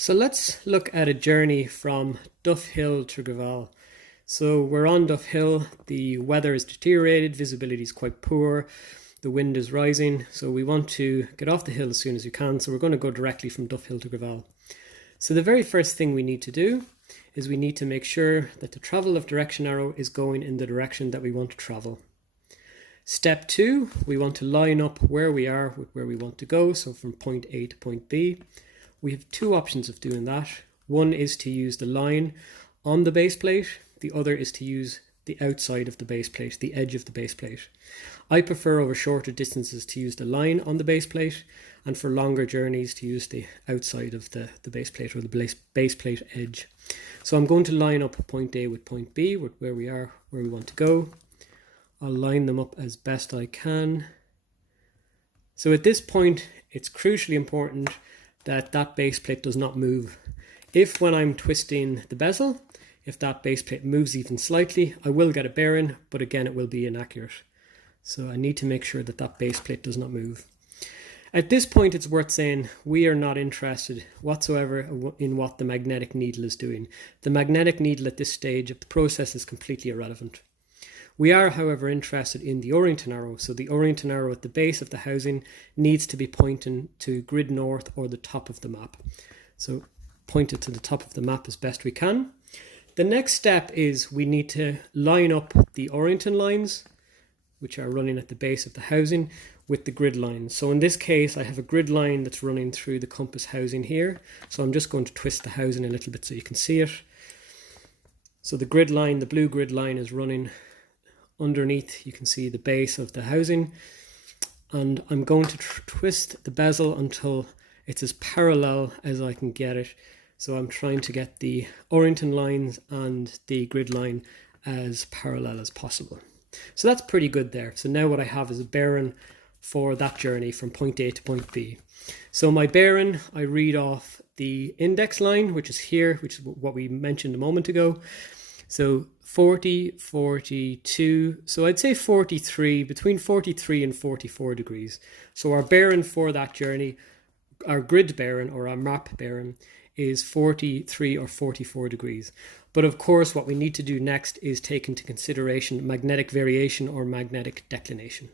So let's look at a journey from Duff Hill to Gravel. So we're on Duff Hill, the weather is deteriorated, visibility is quite poor, the wind is rising, so we want to get off the hill as soon as we can, so we're going to go directly from Duff Hill to Gravel. So the very first thing we need to do is we need to make sure that the travel of direction arrow is going in the direction that we want to travel. Step 2, we want to line up where we are with where we want to go, so from point A to point B. We have two options of doing that. One is to use the line on the base plate. The other is to use the outside of the base plate, the edge of the base plate. I prefer over shorter distances to use the line on the base plate, and for longer journeys to use the outside of the base plate or the base plate edge. So I'm going to line up point A with point B, with where we are, where we want to go. I'll line them up as best I can. So at this point, it's crucially important that that base plate does not move. If when I'm twisting the bezel, if that base plate moves even slightly, I will get a bearing, but again, it will be inaccurate. So I need to make sure that that base plate does not move. At this point, it's worth saying we are not interested whatsoever in what the magnetic needle is doing. The magnetic needle at this stage of the process is completely irrelevant. We are, however, interested in the Orrington arrow. So the Orrington arrow at the base of the housing needs to be pointing to grid north or the top of the map. So point it to the top of the map as best we can. The next step is we need to line up the Orrington lines, which are running at the base of the housing, with the grid lines. So in this case, I have a grid line that's running through the compass housing here. So I'm just going to twist the housing a little bit so you can see it. So the grid line, the blue grid line, is running underneath. You can see the base of the housing, and I'm going to twist the bezel until it's as parallel as I can get it. So I'm trying to get the Orrington lines and the grid line as parallel as possible. So that's pretty good there. So now what I have is a bearing for that journey from point A to point B. So my bearing, I read off the index line, which is here, which is what we mentioned a moment ago. So 40, 42, so I'd say 43, between 43 and 44 degrees. So our bearing for that journey, our grid bearing or our map bearing, is 43 or 44 degrees. But of course, what we need to do next is take into consideration magnetic variation or magnetic declination.